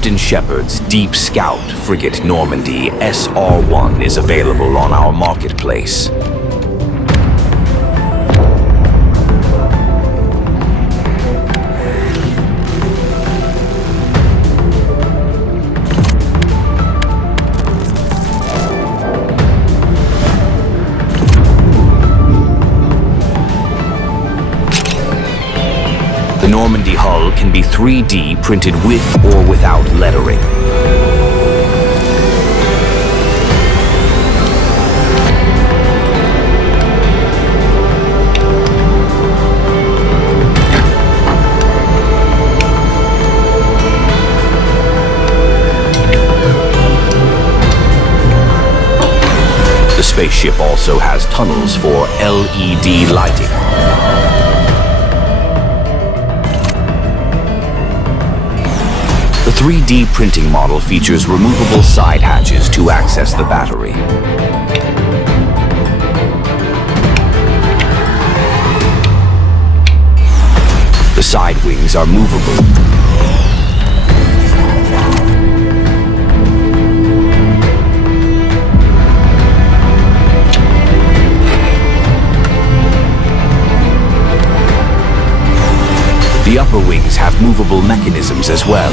Captain Shepard's Deep Scout frigate Normandy SR-1 is available on our marketplace. The Normandy hull can be 3D printed with or without lettering. The spaceship also has tunnels for LED lighting. The 3D printing model features removable side hatches to access the battery. The side wings are movable. The upper wings have movable mechanisms as well.